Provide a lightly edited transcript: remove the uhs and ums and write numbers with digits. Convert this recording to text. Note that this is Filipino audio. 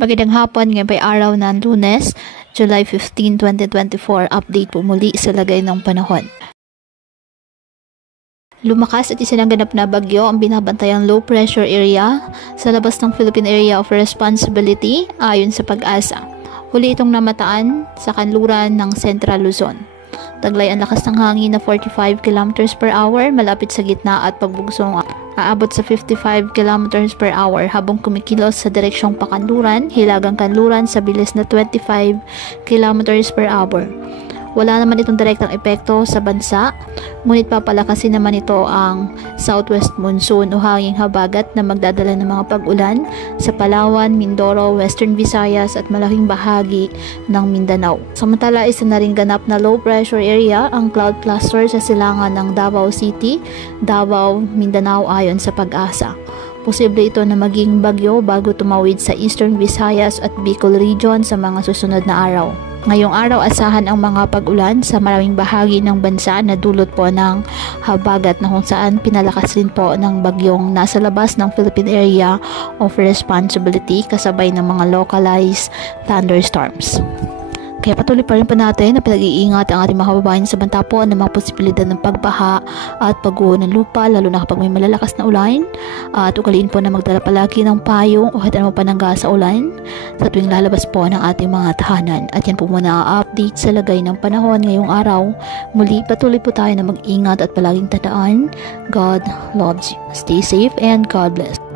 Magandang hapon, ngayon ay araw ng Lunes, July 15, 2024. Update po muli sa lagay ng panahon. Lumakas at isinanganap na bagyo ang binabantayang low pressure area sa labas ng Philippine Area of Responsibility ayon sa Pag-asa. Huli itong namataan sa kanluran ng Central Luzon. Taglay ang lakas ng hangin na 45 km per hour malapit sa gitna at pagbugsong aabot sa 55 km per hour habang kumikilos sa direksyong pakanluran, hilagang kanluran sa bilis na 25 km per hour. Wala naman itong direktang epekto sa bansa, ngunit papalakasin naman ito ang southwest monsoon o hanging habagat na magdadala ng mga pag-ulan sa Palawan, Mindoro, Western Visayas at malaking bahagi ng Mindanao. Samantala, isa na rin ganap na low pressure area ang cloud cluster sa silangan ng Davao City, Davao, Mindanao ayon sa Pag-asa. Posible ito na maging bagyo bago tumawid sa Eastern Visayas at Bicol region sa mga susunod na araw. Ngayong araw, asahan ang mga pag-ulan sa maraming bahagi ng bansa na dulot po ng habagat na kung saan pinalakas rin po ng bagyong nasa labas ng Philippine Area of Responsibility kasabay ng mga localized thunderstorms. Kaya patuloy pa rin po natin na pinag-iingat ang ating mga kababayan sa banta po ng mga posibilidad ng pagbaha at pagguho ng lupa lalo na kapag may malalakas na ulan at ugaliin po na magdala palagi ng payong o kahit anong panangga sa ulan sa tuwing lalabas po ng ating mga tahanan. At yan po muna ang update sa lagay ng panahon ngayong araw. Muli patuloy po tayo na mag-ingat at palaging tandaan, God loves you. Stay safe and God bless.